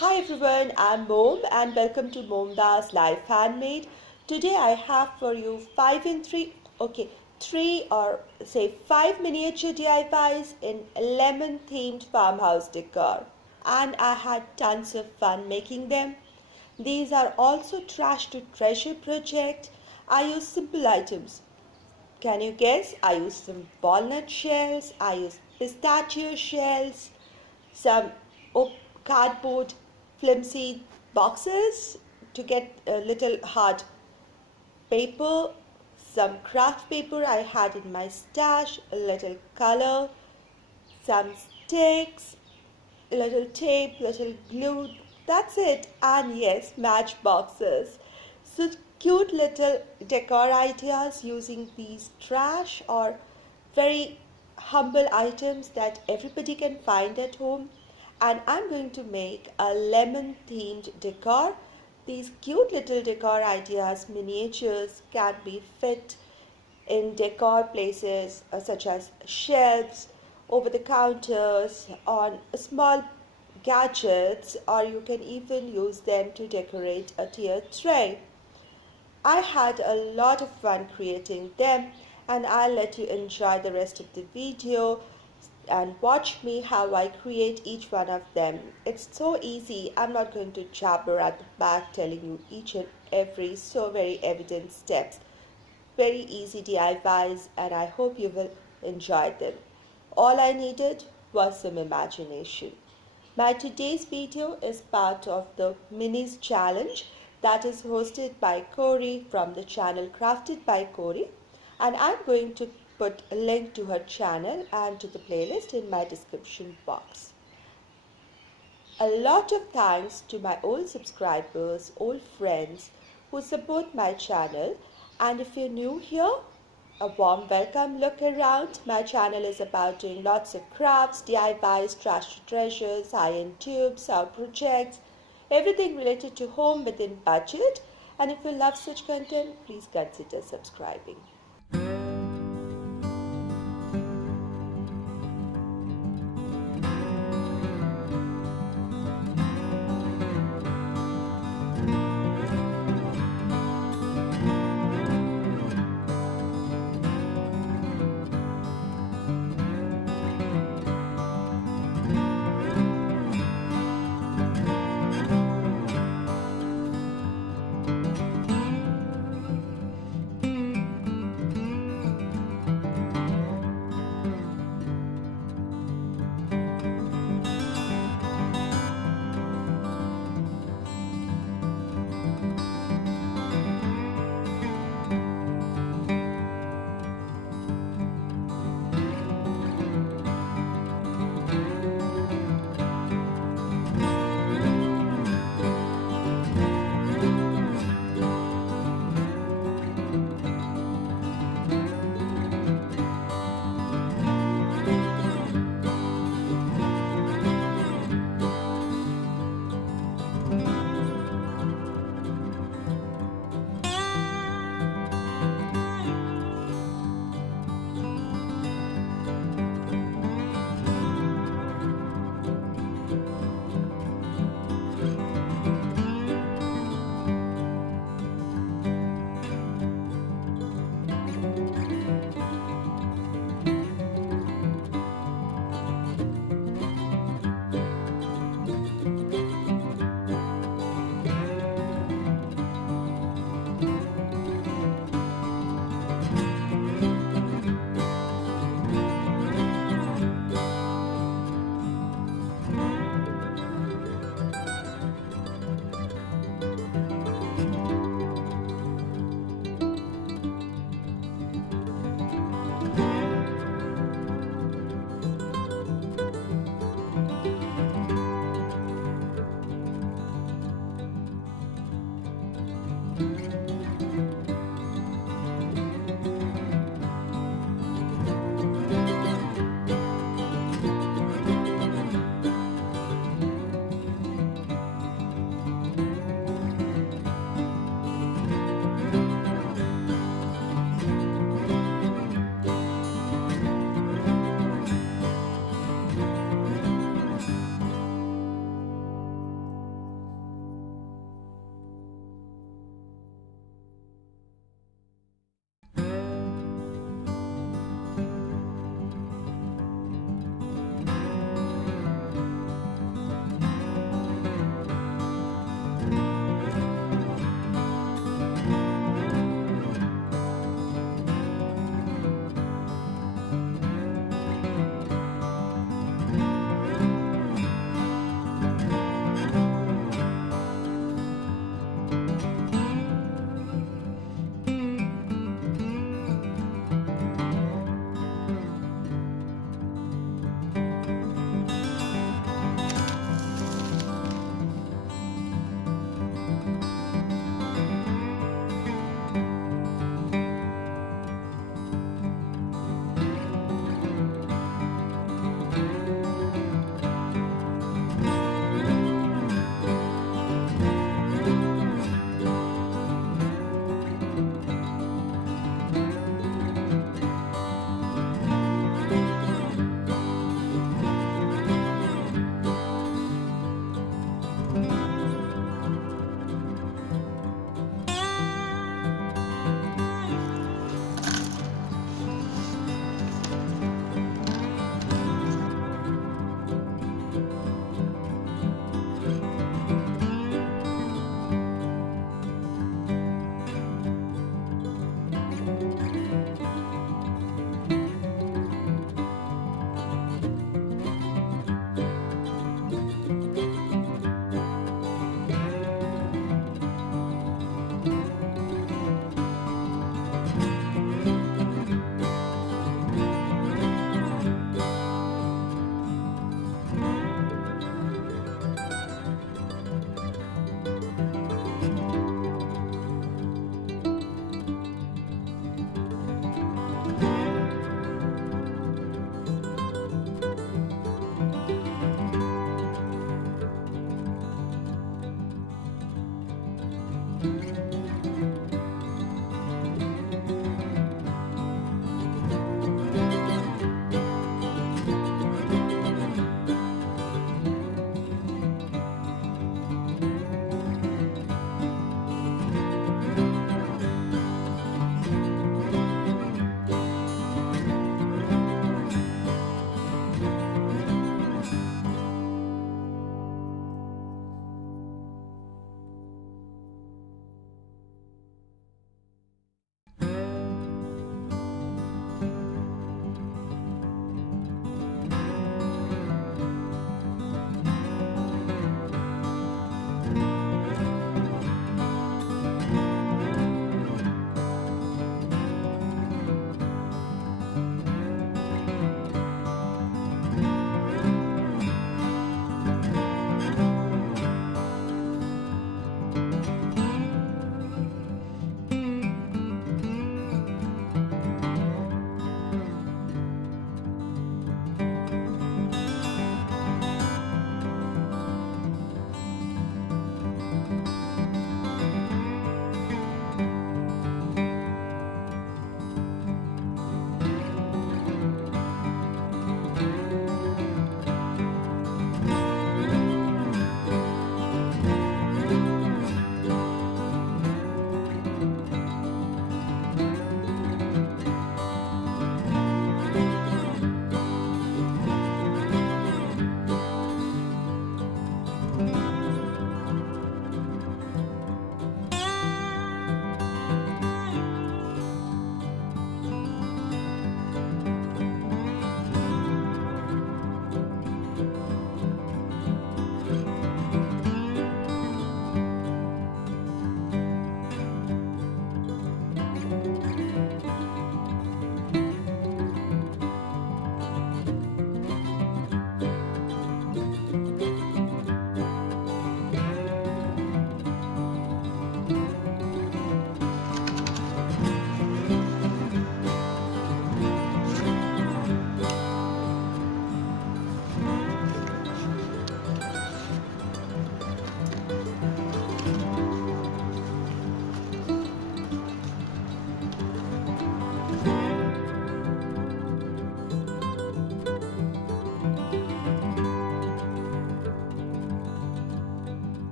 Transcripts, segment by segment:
Hi everyone, I'm Mom and welcome to Momda's Life Handmade. Today I have for you 5 miniature DIYs in lemon themed farmhouse decor. And I had tons of fun making them. These are also trash to treasure project. I use simple items. Can you guess? I use some walnut shells, I use pistachio shells, some cardboard flimsy boxes to get a little hard paper, some craft paper I had in my stash, a little color, some sticks, little tape, little glue. That's it. And yes, matchboxes. So cute little decor ideas using these trash or very humble items that everybody can find at home. And I'm going to make a lemon themed decor. These cute little decor ideas, miniatures, can be fit in decor places such as shelves, over the counters, on small gadgets, or you can even use them to decorate a tea tray. I had a lot of fun creating them, and I'll let you enjoy the rest of the video and watch me how I create each one of them. It's so easy. I'm not going to jabber at the back telling you each and every so very evident steps. Very easy DIYs, and I hope you will enjoy them. All I needed was some imagination. My today's video is part of the Minis challenge that is hosted by Corey from the channel Crafted by Corey, and I'm going to put a link to her channel and to the playlist in my description box. A lot of thanks to my old subscribers, old friends who support my channel, and if you're new here, a warm welcome. Look around. My channel is about doing lots of crafts, DIYs, trash to treasures, high-end tubes, our projects, everything related to home within budget. And if you love such content, please consider subscribing.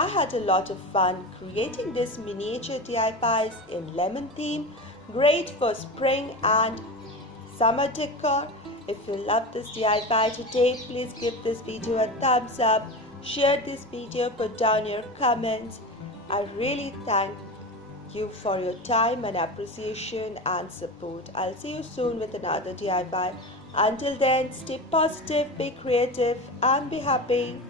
I had a lot of fun creating this miniature DIYs in lemon theme, great for spring and summer decor. If you love this DIY today, please give this video a thumbs up, share this video, put down your comments. I really thank you for your time and appreciation and support. I'll see you soon with another DIY. Until then, stay positive, be creative and be happy.